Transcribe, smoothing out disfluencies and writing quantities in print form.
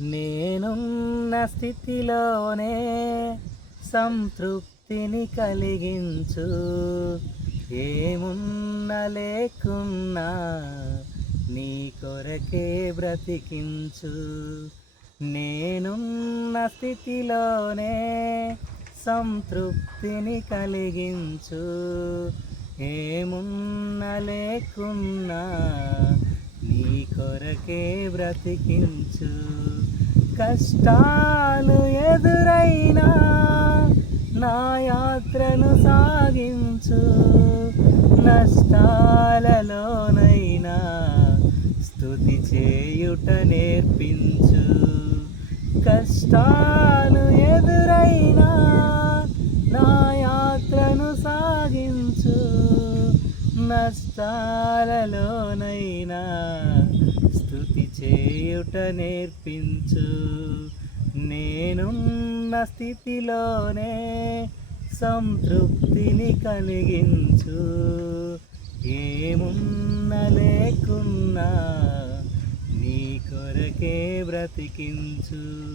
నేనున్న స్థితిలోనే సంతృప్తిని కలిగించు. ఏమున్న లేకున్నా నీ కొరకే బ్రతికించు. నేనున్న స్థితిలోనే సంతృప్తిని కలిగించు. ఏమున్న లేకున్నా నీ కొరకే బ్రతికించు. కష్టాలు ఎదురైనా నా యాత్రను సాగించు. నష్టాలలోనైనా స్తుతి చేయుట నేర్పించు. కష్టాలు ఎదురైనా నా యాత్రను సాగించు. నష్టాలలోనైనా స్తుతి చేయుట నేర్పించు. నేనున్న స్థితిలోనే సంతృప్తిని కలిగించు. ఏమున్న లేకున్నా నీ కొరకే బ్రతికించు.